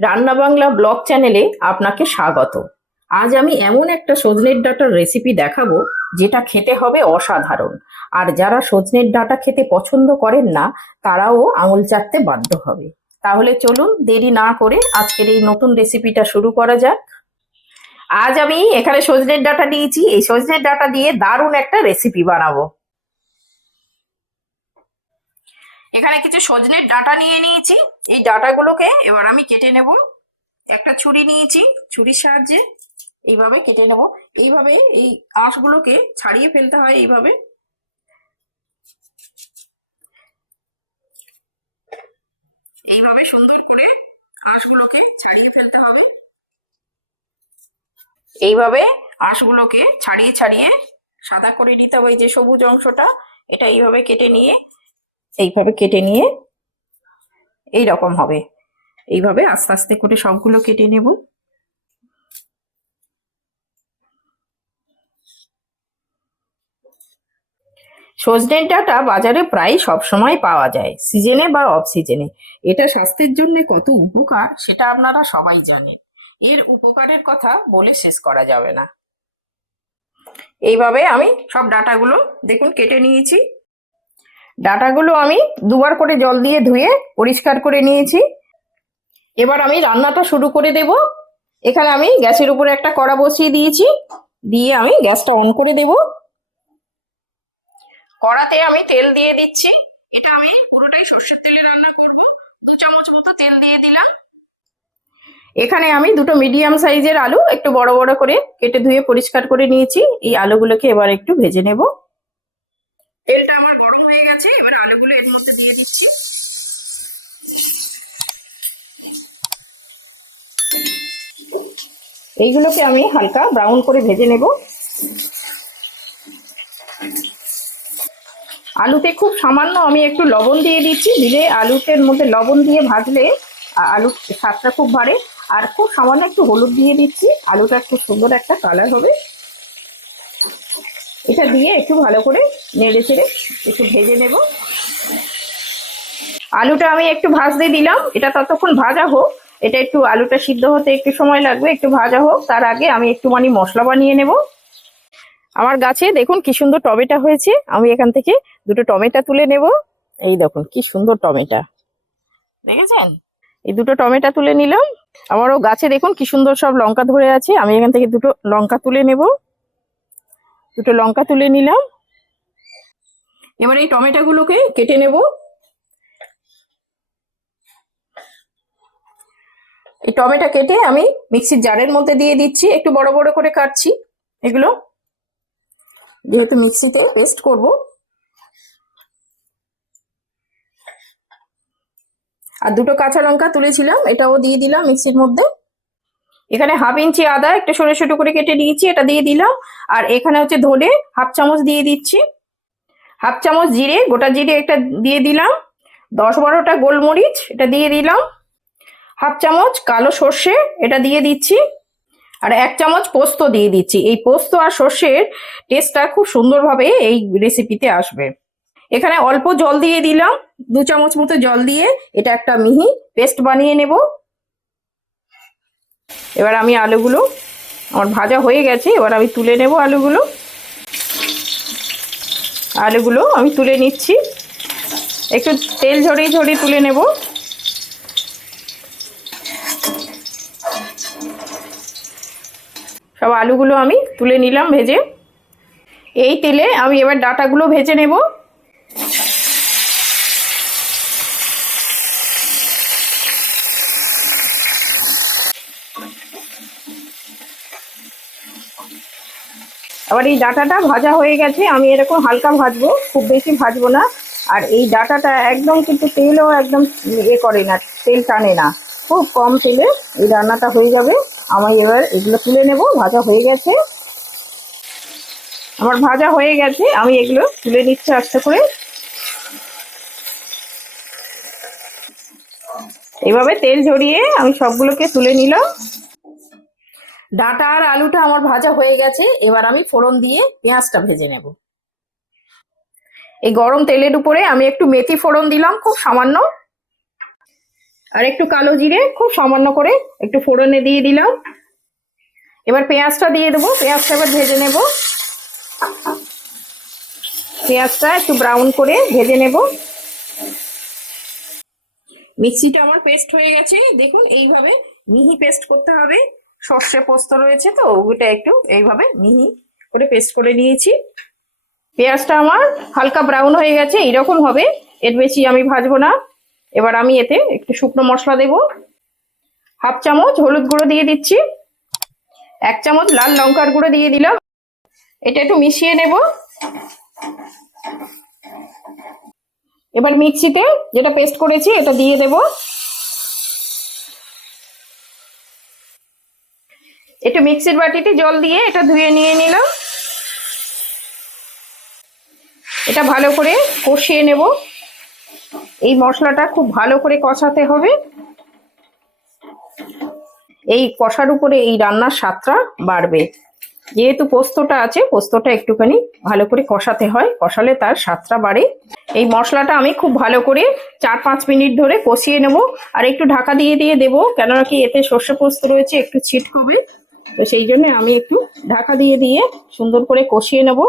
রান্না বাংলা ব্লগ চ্যানেলে আপনাকে স্বাগত। আজ আমি এমন একটা সজনের ডাঁটার রেসিপি দেখাবো যেটা খেতে হবে অসাধারণ। আর যারা সজনের ডাঁটা খেতে পছন্দ করেন না তারাও আঙুল চাটতে বাধ্য হবে। তাহলে চলুন দেরি না করে আজকের এই নতুন রেসিপিটা শুরু করা যাক। আজ আমি এখানে সজনের ডাঁটা নিয়েছি, এই সজনের ডাঁটা দিয়ে দারুণ একটা রেসিপি বানাবো। এখানে কিছু সজনের ডাঁটা নিয়ে নিয়েছি, এই ডাঁটাগুলোকে এবার আমি কেটে নেব। একটা ছুরি নিয়েছি, ছুরির সাহায্যে এইভাবে কেটে নেব। এইভাবে এই আঁশগুলোকে ছাড়িয়ে ফেলতে হয়, এইভাবে এইভাবে সুন্দর করে আঁশগুলোকে ছাড়িয়ে ফেলতে হবে। এইভাবে আঁশগুলোকে ছাড়িয়ে ছাড়িয়ে সাদা করে নিতে হবে। এই যে সবুজ অংশটা, এটা এইভাবে কেটে নিয়ে এই রকম হবে। এইভাবে আস্তে আস্তে করে সবগুলো কেটে নেব। সজনের ডাঁটা বাজারে প্রায় সবসময় পাওয়া যায়, সিজনে বা অফ সিজনে। এটা স্বাস্থ্যের জন্য কত উপকার সেটা আপনারা সবাই জানেন। এর উপকারের কথা বলে শেষ করা যাবে না। এইভাবে আমি সব ডাঁটাগুলো দেখুন কেটে নিয়েছি। ডাঁটাগুলো আমি দুবার করে জল দিয়ে ধুয়ে পরিষ্কার করে নিয়েছি। এবার আমি রান্নাটা শুরু করে দেব। এখানে আমি গ্যাসের উপরে একটা কড়া বসিয়ে দিয়েছি, দিয়ে আমি গ্যাসটা অন করে দেব। কড়াতে আমি তেল দিয়ে দিচ্ছি। এটা আমি পুরোটাই সর্ষের তেলে রান্না করব। 2 চামচ মতো তেল দিয়ে দিলাম। এখানে আমি দুটো মিডিয়াম সাইজের আলু একটু বড় বড় করে কেটে ধুয়ে পরিষ্কার করে নিয়েছি। এই আলুগুলোকে এবার একটু ভেজে নেব। তেলটা আমার গরম হয়ে গেছে, এবার আলুগুলো এর মধ্যে দিয়ে দিচ্ছি। এইগুলোকে আমি হালকা ব্রাউন করে ভেজে নেব। আলুতে খুব সামান্য আমি একটু লবণ দিয়ে দিচ্ছি, দিলে আলুটার মধ্যে লবণ দিয়ে ভাজলে আলুর স্বাদটা খুব বাড়ে। আর খুব সামান্য একটু হলুদ দিয়ে দিচ্ছি, আলুটা খুব সুন্দর একটা কালার হবে। এটা দিয়ে একটু ভালো করে নেড়ে চেড়ে একটু ভেজে নেব। আলুটা আমি একটু ভাজতে দিলাম, এটা ততক্ষণ ভাজা হোক। এটা একটু আলুটা সিদ্ধ হতে একটু সময় লাগবে, একটু ভাজা হোক। তার আগে আমি একটুখানি মশলা বানিয়ে নেব। আমার গাছে দেখুন কি সুন্দর টমেটো হয়েছে, আমি এখান থেকে দুটো টমেটো তুলে নেব। এই দেখুন কি সুন্দর টমেটো, দেখেছেন? এই দুটো টমেটো তুলে নিলাম। আমারও গাছে দেখুন কি সুন্দর সব লঙ্কা ধরে আছে, আমি এখান থেকে দুটো লঙ্কা তুলে নেব। দুটো লঙ্কা তুলে নিলাম। এবার এই টমেটো গুলোকে কেটে নেব। এই টমেটো কেটে আমি মিক্সির জারের মধ্যে দিয়ে দিচ্ছি, একটু বড় বড় করে কাটছি এগুলো, যেহেতু মিক্সিতে পেস্ট করব। আর দুটো কাঁচা লঙ্কা তুলেছিলাম, এটাও দিয়ে দিলাম মিক্সির মধ্যে। এখানে হাফ ইঞ্চি আদা একটু ছোট ছোট করে কেটে নিয়েছি, এটা দিয়ে দিলাম। আর এখানে হচ্ছে ধনে হাফ চামচ দিয়ে দিচ্ছি। হাফ চামচ জিরে, গোটা জিরে একটা দিয়ে দিলাম। 10-12টা গোলমরিচ এটা দিয়ে দিলাম। হাফ চামচ কালো সর্ষে এটা দিয়ে দিচ্ছি। আর 1 চামচ পোস্ত দিয়ে দিচ্ছি। এই পোস্ত আর সর্ষের টেস্টটা খুব সুন্দরভাবে এই রেসিপিতে আসবে। এখানে অল্প জল দিয়ে দিলাম, 2 চামচ মতো জল দিয়ে এটা একটা মিহি পেস্ট বানিয়ে নেব। এবার আমি আলুগুলো, আমার ভাজা হয়ে গেছে, এবার আমি তুলে নেব আলুগুলো। আলুগুলো আমি তুলে নিচ্ছি, একটু তেল ঝরিয়ে ঝরিয়ে তুলে নেব। সব আলুগুলো আমি তুলে নিলাম ভেজে। এই তেলে আমি এবার ডাঁটাগুলো ভেজে নেব। আবার এই ডাঁটাটা ভাজা হয়ে গেছে, আমি এরকম হালকা ভাজবো, খুব বেশি ভাজবো না। আর এই ডাঁটাটা একদম কিন্তু তেলও একদম করে না, তেল টানে না, খুব কম তেলে এই রান্নাটা হয়ে যাবে। আমি এবার এগুলো তুলে নেব, ভাজা হয়ে গেছে। আমার ভাজা হয়ে গেছে, আমি এগুলো তুলে নিচ্ছি আস্তে করে। এইভাবে তেল ঝরিয়ে আমি সবগুলোকে তুলে নিলাম। ডাঁটা আর আলুটা আমার ভাজা হয়ে গেছে, এবার আমি ফোড়ন দিয়ে পেঁয়াজটা ভেজে নেব। এই গরম তেলের উপরে আমি একটু মেথি ফোড়ন দিলাম, খুব সামান্য। আর একটু কালো জিরে খুব সামান্য করে একটু ফোড়নে দিয়ে দিলাম। এবার পেঁয়াজটা দিয়ে দেবো, পেঁয়াজটা এবার ভেজে নেব। পেঁয়াজটা একটু ব্রাউন করে ভেজে নেব। মিক্সিটা আমার পেস্ট হয়ে গেছে, দেখুন এইভাবে মিহি পেস্ট করতে হবে। সর্ষে পোস্ত রয়েছে তো ওটা একটু এইভাবে মিহি করে পেস্ট করে নিয়েছি। পেঁয়াজটা আমার হালকা ব্রাউন হয়ে গেছে, এইরকম হবে, এর বেশি আমি ভাজবো না। এবার আমি এতে একটু শুকনো মশলা দেব। হাফ চামচ হলুদ গুঁড়ো দিয়ে দিচ্ছি, 1 চামচ লাল লঙ্কার গুঁড়ো দিয়ে দিলাম। এটা একটু মিশিয়ে নেব। এবার মিক্সিতে যেটা পেস্ট করেছি এটা দিয়ে দেব। একটু মিক্সির বাটিতে জল দিয়ে এটা ধুয়ে নিয়ে নিলাম। এটা ভালো করে কষিয়ে নেব। এই মশলাটা খুব ভালো করে কষাতে হবে। এই কষার উপরে এই রান্নার স্বাদটা বাড়বে। যেহেতু পোস্তটা আছে, পোস্তটা একটুখানি ভালো করে কষাতে হয়, কষালে তার স্বাদটা বাড়ে। এই মশলাটা আমি খুব ভালো করে 4-5 মিনিট ধরে কষিয়ে নেব। আর একটু ঢাকা দিয়ে দিয়ে দেবো, কেননা কি এতে সর্ষে পোস্ত রয়েছে, একটু ছিটকবে, তো সেই জন্য আমি একটু ঢাকা দিয়ে দিয়ে সুন্দর করে কষিয়ে নেব।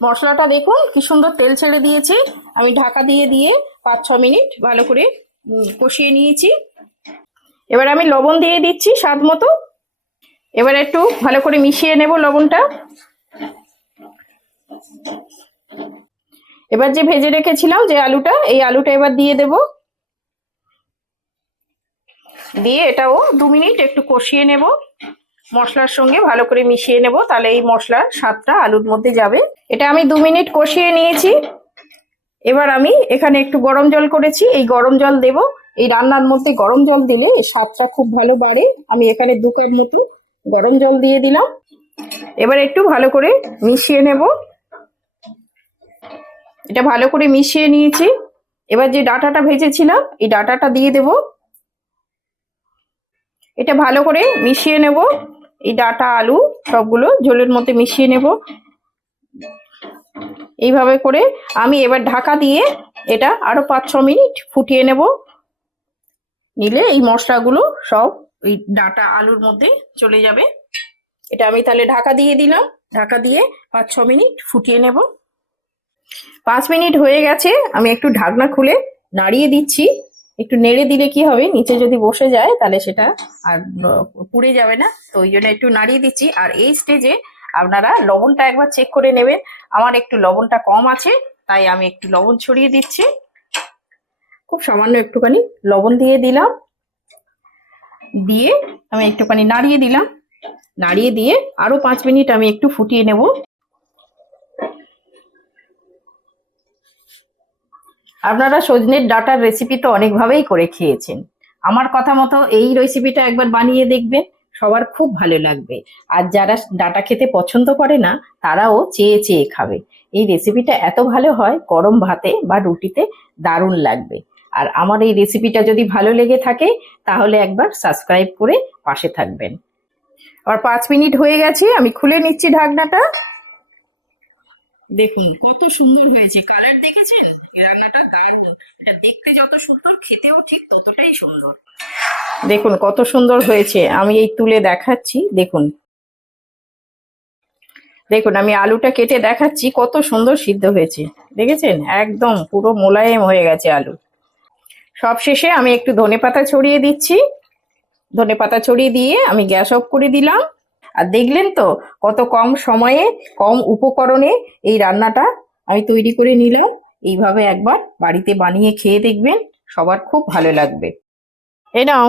মশলাটা দেখুন কি সুন্দর তেল ছেড়ে দিয়েছে। আমি ঢাকা দিয়ে দিয়ে 5-6 মিনিট ভালো করে কষিয়ে নিয়েছি। এবার আমি লবণ দিয়ে দিচ্ছি স্বাদ মতো। এবার একটু ভালো করে মিশিয়ে নেব লবণটা। এবার যে ভেজে রেখেছিলাম যে আলুটা, এই আলুটা এবার দিয়ে দেব। দিয়ে এটাও 2 মিনিট একটু কষিয়ে নেব, মশলার সঙ্গে ভালো করে মিশিয়ে নেব, তাহলে এই মশলার স্বাদটা আলুর মধ্যে যাবে। এটা আমি 2 মিনিট কষিয়ে নিয়েছি। এবার আমি এখানে একটু গরম জল করেছি, এই গরম জল দেব। এই রান্নার মধ্যে গরম জল দিলে স্বাদটা খুব ভালো বাড়ে। আমি এখানে 2 কাপ মতো গরম জল দিয়ে দিলাম। এবার একটু ভালো করে মিশিয়ে নেব। এটা ভালো করে মিশিয়ে নিয়েছি। এবার যে ডাঁটাটা ভেজেছিলাম এই ডাঁটাটা দিয়ে দেব। এটা ভালো করে মিশিয়ে নেব। এই ডাঁটা আলু সবগুলো ঝোলের মধ্যে মিশিয়ে নেব। এইভাবে করে আমি এবার ঢাকা দিয়ে এটা আরো 5-6 মিনিট ফুটিয়ে নেব। নিলে এই মশলাগুলো সব ওই ডাঁটা আলুর মধ্যে চলে যাবে। এটা আমি তাহলে ঢাকা দিয়ে দিলাম। ঢাকা দিয়ে 5-6 মিনিট ফুটিয়ে নেব। 5 মিনিট হয়ে গেছে, আমি একটু ঢাকনা খুলে নাড়িয়ে দিচ্ছি। একটু নেড়ে দিলে কি হবে, নিচে যদি বসে যায় তাহলে সেটা আর পুড়ে যাবে না, তো ওই জন্য একটু নাড়িয়ে দিচ্ছি। আর এই স্টেজে আপনারা লবণটা একবার চেক করে নেবেন। আমার একটু লবণটা কম আছে, তাই আমি একটু লবণ ছড়িয়ে দিচ্ছি। খুব সামান্য একটুখানি লবণ দিয়ে দিলাম। দিয়ে আমি একটুখানি নাড়িয়ে দিলাম। নাড়িয়ে দিয়ে আরো 5 মিনিট আমি একটু ফুটিয়ে নেব। আপনারা সজনের ডাঁটার রেসিপি তো অনেকভাবেই করে খেয়েছেন। আমার কথা মতো এই রেসিপিটা একবার বানিয়ে দেখবেন, সবার খুব ভালো লাগবে। আর যারা ডাঁটা খেতে পছন্দ করে না তারাও চেয়ে চেয়ে খাবে। এই রেসিপিটা এত ভালো হয়, গরম ভাতে বা রুটিতে দারুণ লাগবে। আর আমার এই রেসিপিটা যদি ভালো লেগে থাকে তাহলে একবার সাবস্ক্রাইব করে পাশে থাকবেন। আর 5 মিনিট হয়ে গেছে, আমি খুলে নিচ্ছি ঢাকনাটা। দেখুন কত সুন্দর হয়েছে, কালার দেখেছেন? রান্নাটা দারুণ। এটা দেখতে যত সুন্দর, খেতেও ঠিক ততটাই সুন্দর। দেখুন কত সুন্দর হয়েছে, আমি এই তুলে দেখাচ্ছি। দেখুন দেখুন আমি আলুটা কেটে দেখাচ্ছি, কত সুন্দর সিদ্ধ হয়েছে, দেখেছেন? একদম পুরো মোলায়েম হয়ে গেছে আলু। সব শেষে আমি একটু ধনেপাতা ছড়িয়ে দিচ্ছি। ধনেপাতা ছড়িয়ে দিয়ে আমি গ্যাস অফ করে দিলাম। আর দেখলেন তো কত কম সময়ে কম উপকরণে এই রান্নাটা আমি তৈরি করে নিলাম। এইভাবে একবার বাড়িতে বানিয়ে খেয়ে দেখবেন, সবার খুব ভালো লাগবে। এই নাও,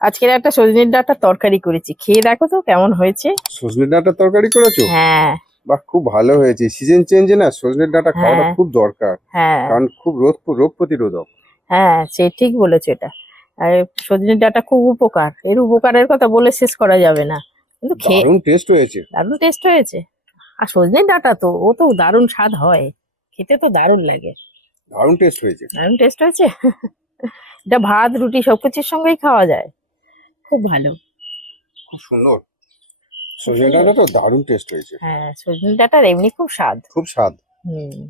আজকের একটা সজনের ডাঁটার তরকারি করেছি, খেয়ে দেখো তো কেমন হয়েছে। সজনে ডাঁটার তরকারি করেছো? হ্যাঁ বাহ, খুব ভালো হয়েছে। সিজন চেঞ্জে না সজনের ডাঁটা খাওয়াটা হ্যাঁ খুব দরকার, হ্যাঁ কারণ খুব রোগ প্রতিরোধক। হ্যাঁ, সে ঠিক বলেছো। এটা আর সজনের ডাঁটা খুব উপকার, এর উপকারের কথা বলে শেষ করা যাবে না। কিন্তু খেয়ে দারুণ টেস্ট হয়েছে। দারুণ টেস্ট হয়েছে। আর সজনের ডাঁটা তো ও তো দারুণ স্বাদ হয়, খেতে তো দারুণ লাগে। দারুণ টেস্ট হয়েছে। দারুণ টেস্ট হয়েছে। এটা ভাত রুটি সবকিছুর সঙ্গেই খাওয়া যায়, খুব ভালো। খুব সুন্দর। সজনে ডাঁটা তো দারুণ টেস্ট হয়েছে। হ্যাঁ, সজনে ডাঁটার এমনি খুব স্বাদ। খুব স্বাদ। হুম।